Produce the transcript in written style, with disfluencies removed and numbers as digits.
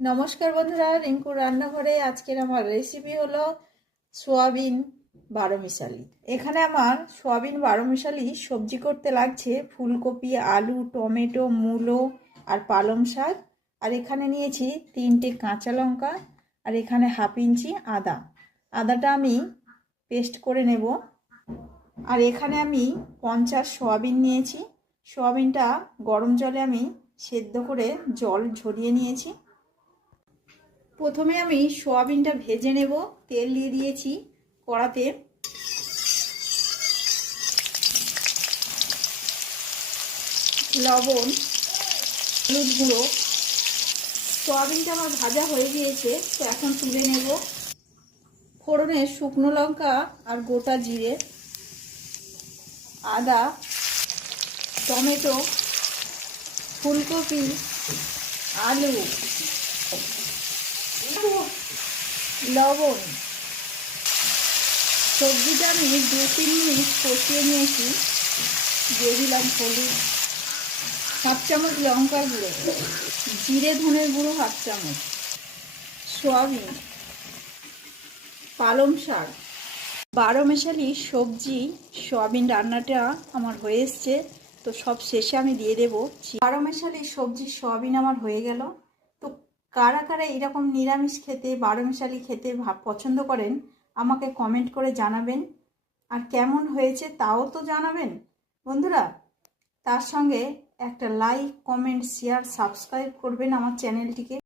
নমস্কার বন্ধুরা, রিঙ্কুর রান্নাঘরে আজকের আমার রেসিপি হলো সোয়াবিন বারোমিশালি। এখানে আমার সোয়াবিন বারোমিশালি সবজি করতে লাগছে ফুলকপি, আলু, টমেটো, মূলো আর পালং শাক। আর এখানে নিয়েছি 3টে কাঁচা লঙ্কা, আর এখানে হাফ ইঞ্চি আদা। আদাটা আমি পেস্ট করে নেব। আর এখানে আমি 50 সোয়াবিন নিয়েছি। সোয়াবিনটা গরম জলে আমি সেদ্ধ করে জল ঝরিয়ে নিয়েছি। প্রথমে আমি সোয়াবিনটা ভেজে নেব। তেল দিয়ে দিয়েছি কড়াতে। লবণ, হলুদ গুঁড়ো। সোয়াবিনটা আমার ভাজা হয়ে গিয়েছে, তো এখন তুলে নেব। ফোড়নে শুকনো লঙ্কা আর গোটা জিরে, আদা, টমেটো, ফুলকপি, আলু, লবণ। সবজিটা আমি 2-3 মিনিট কষিয়ে নিয়েছি। দিয়ে দিলাম হলুদ, হাফ চামচ লঙ্কার গুঁড়ো, জিরে ধনের গুঁড়ো হাফ চামচ, সোয়াবিন, পালং শাক। বারোমেশালি সবজি সোয়াবিন রান্নাটা আমার হয়ে এসছে। তো সব শেষে আমি দিয়ে দেবো। বারোমেশালি সবজি সোয়াবিন আমার হয়ে গেল। তো কারা কারা এরকম নিরামিষ খেতে, বারোমেশালি খেতে পছন্দ করেন আমাকে কমেন্ট করে জানাবেন। আর কেমন হয়েছে তাও তো জানাবেন বন্ধুরা। তার সঙ্গে একটা লাইক, কমেন্ট, শেয়ার, সাবস্ক্রাইব করবেন আমার চ্যানেলটিকে।